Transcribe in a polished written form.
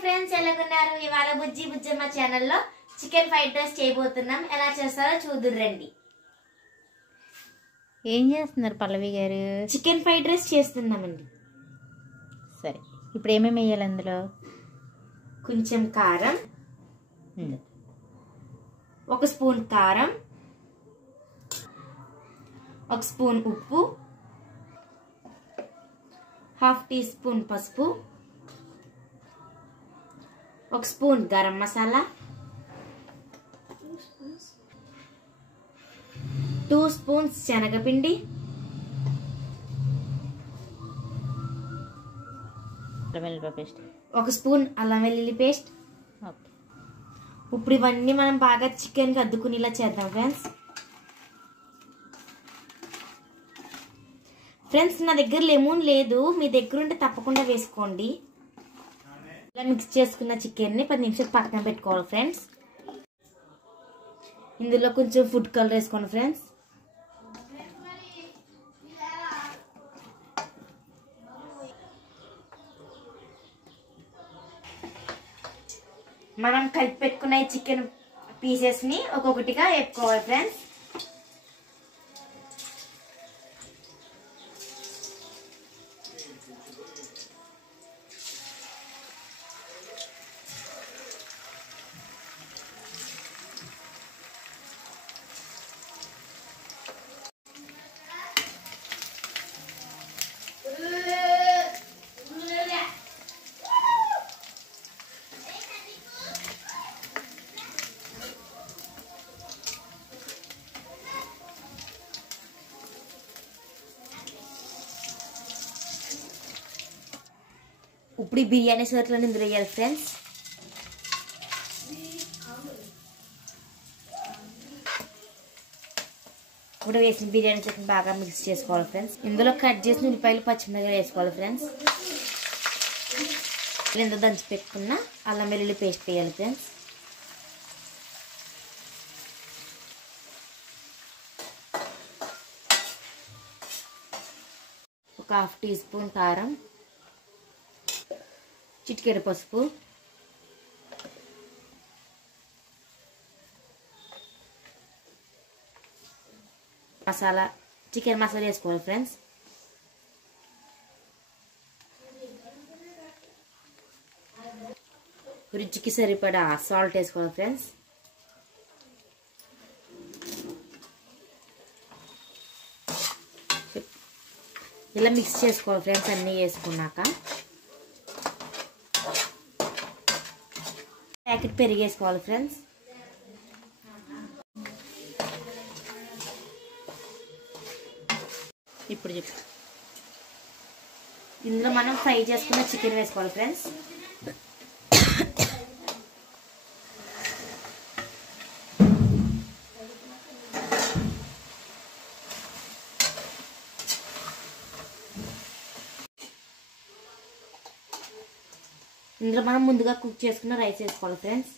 Friends ఎలాగున్నారు? ఇవాళ బుజ్జి బుజ్జమ్మ ఛానల్లో chicken fried rice చేయబోతున్నాం. ఎలా చేస్తారో చూదుర్రండి. ఏం చేస్తున్నారు పల్లవి గారు? చికెన్ ఫ్రైడ్ రైస్ చేస్తున్నామండి. సరే, ఇప్పుడు ఏమేమి వేయాలి అందులో? కొంచెం కారం, 1 స్పూన్ కారం, 1 స్పూన్ ఉప్పు, 1/2 టీ స్పూన్ పసుపు, 1 స్పూన్ గరం మసాలా, 2 స్పూన్స్ శనగపిండి, పేస్ట్, 1 స్పూన్ అల్లం వెల్లుల్లి పేస్ట్. ఇప్పుడు ఇవన్నీ మనం బాగా చికెన్కి అద్దుకునేలా చేద్దాం ఫ్రెండ్స్. నా దగ్గర లెమన్ లేదు, మీ దగ్గర ఉంటే తప్పకుండా వేసుకోండి. ఇలా మిక్స్ చేసుకున్న చికెన్ని 10 నిమిషాలు పక్కన పెట్టుకోవాలి ఫ్రెండ్స్. ఇందులో కొంచెం ఫుడ్ కలర్ వేసుకోండి ఫ్రెండ్స్. మనం కలిపి పెట్టుకున్న ఈ చికెన్ పీసెస్ని ఒక్కొక్కటిగా వేపుకోవాలి ఫ్రెండ్స్. ఇప్పుడు ఈ బిర్యానీ సోట్లను ఇందులో వేయాలి ఫ్రెండ్స్. ఇప్పుడు వేసిన బిర్యానీ సోట్ని బాగా మిక్స్ చేసుకోవాలి ఫ్రెండ్స్. ఇందులో కట్ చేసిన ఉల్లిపాయలు పచ్చిమిరపకాయలు వేసుకోవాలి ఫ్రెండ్స్. ఇందులో దంచి పెట్టుకున్న అల్లం వెల్లుల్లి పేస్ట్ వేయాలి ఫ్రెండ్స్. ఒక 1/2 టీ స్పూన్ కారం, చిటికెడు పసుపు, మసాలా చికెన్ మసాలా వేసుకోవాలి ఫ్రెండ్స్. రుచికి సరిపడా సాల్ట్ వేసుకోవాలి ఫ్రెండ్స్. ఇలా మిక్స్ చేసుకోవాలి ఫ్రెండ్స్. అన్నీ వేసుకున్నాక ప్యాకెట్ పెరుగు వేసుకోవాలి ఫ్రెండ్స్. ఇప్పుడు ఇందులో మనం ఫ్రై చేసుకున్న చికెన్ వేసుకోవాలి ఫ్రెండ్స్. ఇందులో మనం ముందుగా కుక్ చేసుకున్న రైస్ వేసుకోవాలి ఫ్రెండ్స్.